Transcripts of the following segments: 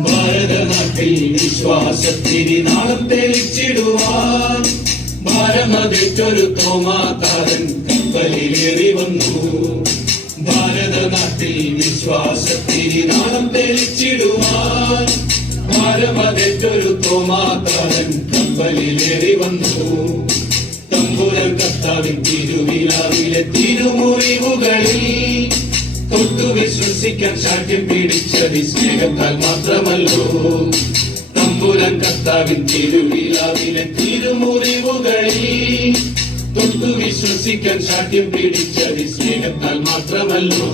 ഭാരതനാട്ടിൽ വിശ്വാസത്തിരി നാളം തെളിച്ചിടുവാൻ ഭാരമതിറ്റൊരു തോമാതാരൻ കപ്പലിലേറി വന്നു ഭാരതനാട്ടിൽ വിശ്വാസത്തിരി നാളം തെളിച്ചിടുവാൻ. ഭാരമതിറ്റൊരു തോമാതാരൻ കപ്പലിലേറി വന്നു തമ്പുരൻ കർത്താവിൻ തിരുവിലാവിലെ തിരുമുറിവുകളിൽ തൊട്ടു വിശ്വസിക്കാൻ ശാഠ്യം പിടിച്ചത് സ്നേഹത്താൽ മാത്രമല്ലോ. തമ്പുരൻ കർത്താവിൻ തിരുവിലാവിലെ തിരുമുറിവുകളിൽ തൊട്ടു വിശ്വസിക്കാൻ ശാഠ്യം പിടിച്ചത് സ്നേഹത്താൽ മാത്രമല്ലോ.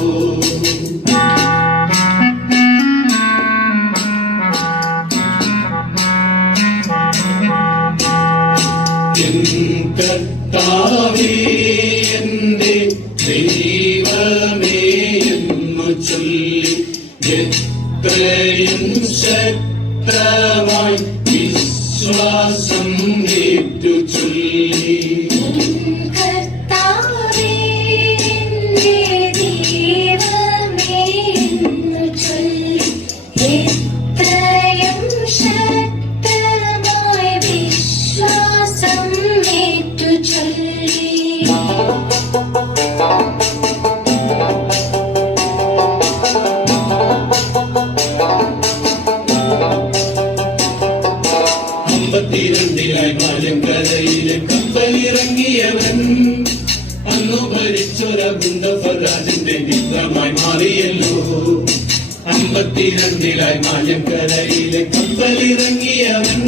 ശക്തമായി വിശ്വാസം അമ്പത്തിരണ്ടിലായി മാലങ്കരയിലെ കപ്പലിറങ്ങിയവൻ. അന്നു ഭരിച്ചൊര ഗുണ്ടഫരാജന്റെ മിത്രമായി മാറിയല്ലോ. അമ്പത്തിരണ്ടിലായി മാലങ്കരയിലെ കപ്പലിറങ്ങിയവൻ.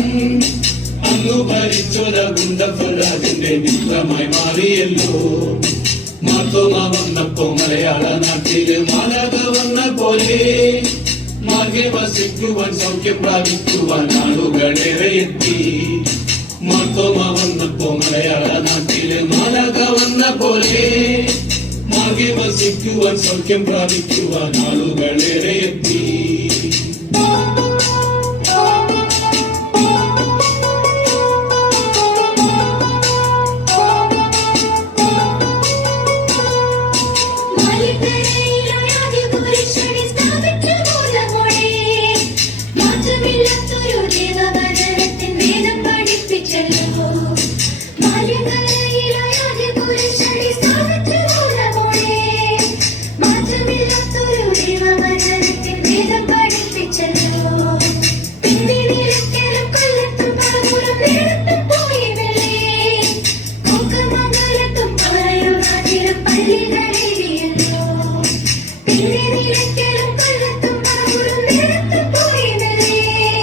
അന്നു ഭരിച്ചൊര ഗുണ്ടഫരാജന്റെ മിത്രമായി മാറിയല്ലോ. മാത്തോമ വന്നപ്പോ മലയാള നാട്ടിൽ മാലക വന്ന പോലെ മാർഗെ വസിക്കുവാൻ സൗഖ്യം പ്രാപിക്കുവാൻ ആളുകളേറെ എത്തി മാത്തോമ വന്നപ്പോ മലയാള നാട്ടിലെ മാലക വന്ന പോലെ മാർഗെ വസിക്കുവാൻ സൗഖ്യം പ്രാപിക്കുവാൻ എത്തി മാലികരയിലൊരാദ്യ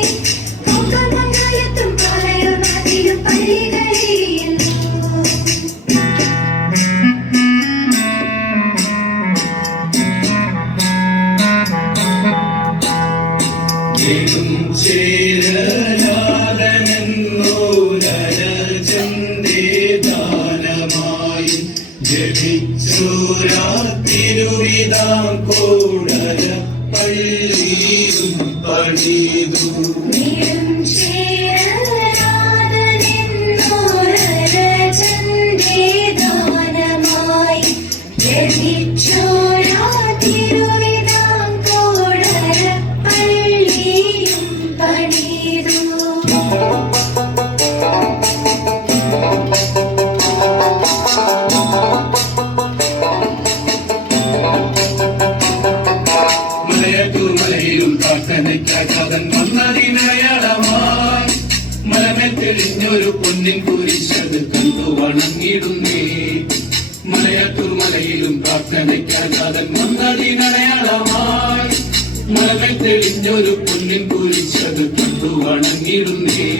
Thank you. കോടര പള്ളിയും തെളിഞ്ഞൊരു പൊന്നിൻ കുരിശത് കണ്ടു വണങ്ങിടുന്നേ. മലയാറ്റൂർ മലയിലും പ്രാർത്ഥനയ്ക്കാകാതൻ വന്നതിനയാളമായി മലകൾ തെളിഞ്ഞൊരു പൊന്നിൻ കുരിശത് കണ്ടു വണങ്ങിടുന്നേ.